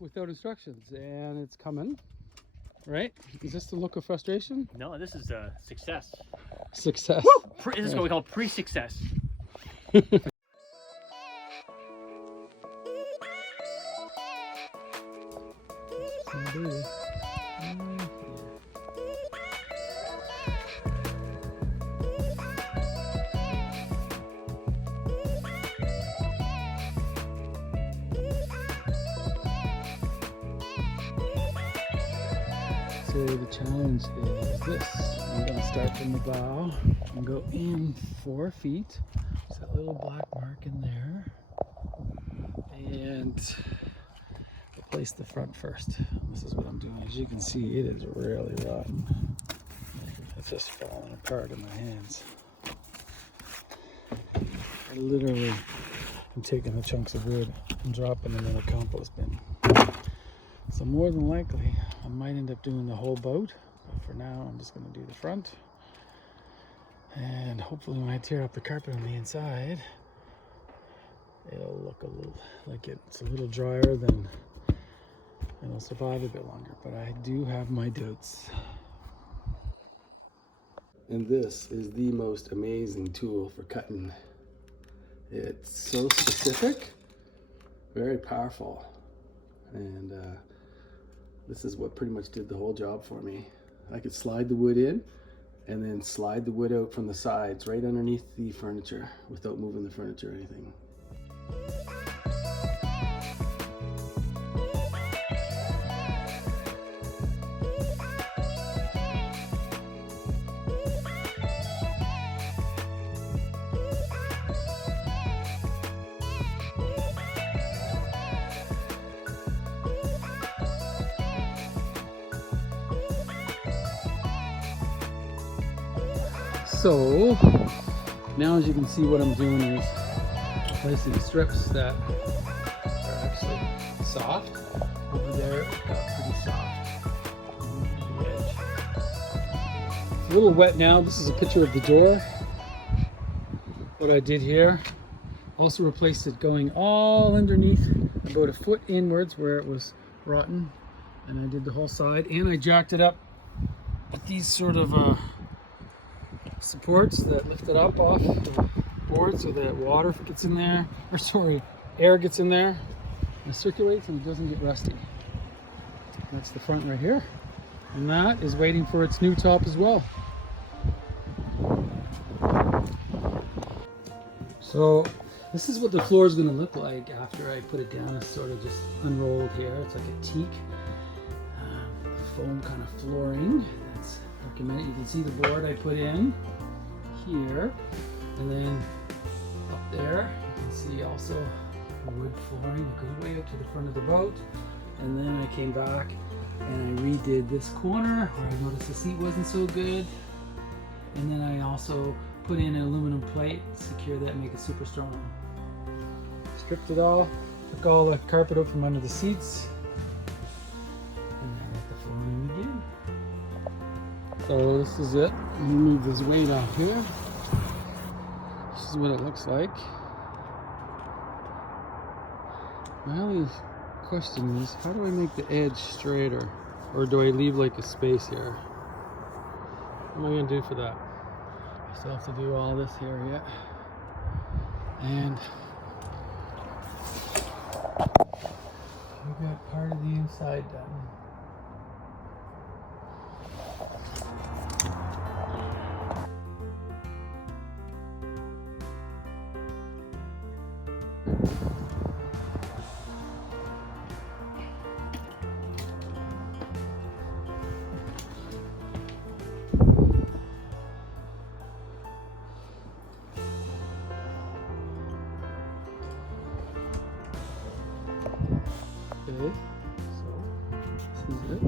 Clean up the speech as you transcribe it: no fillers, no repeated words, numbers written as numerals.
without instructions, and it's coming. Right? Is this the look of frustration? No, this is a success. Success. Woo! This is what we call pre-success. So the challenge is this. I'm going to start from the bow and go in 4 feet. There's that little black mark in there. And replace the front first. This is what I'm doing. As you can see, it is really rotten. It's just falling apart in my hands. I literally am taking the chunks of wood and dropping them in a compost bin. So more than likely, I might end up doing the whole boat, but for now, I'm just going to do the front. And hopefully when I tear up the carpet on the inside, it'll look a little like it's a little drier, then it'll survive a bit longer. But I do have my doubts. And this is the most amazing tool for cutting. It's so specific, very powerful, and this is what pretty much did the whole job for me. I could slide the wood in and then slide the wood out from the sides right underneath the furniture without moving the furniture or anything. So now, as you can see, what I'm doing is placing strips that are actually soft. Over there, it got pretty soft on the edge. It's a little wet now. This is a picture of the door. What I did here, also replaced it going all underneath, about a foot inwards where it was rotten, and I did the whole side, and I jacked it up with these sort of supports that lift it up off the board so that water gets in there, or sorry, air gets in there and it circulates and it doesn't get rusty. That's the front right here, and that is waiting for its new top as well. So this is what the floor is going to look like after I put it down. It's sort of just unrolled here. It's like a teak foam kind of flooring. That's recommended. You can see the board I put in here, and then up there you can see also wood flooring that goes way up to the front of the boat. And then I came back and I redid this corner where I noticed the seat wasn't so good, and then I also put in an aluminum plate, secure that, make it super strong. Stripped it all, took all the carpet out from under the seats, and then let the flooring begin. So this is it. Let me move this weight off here. This is what it looks like. My only question is, how do I make the edge straighter? Or do I leave like a space here? What am I going to do for that? I still have to do all this here yet. And we got part of the inside done. Okay, so this is it.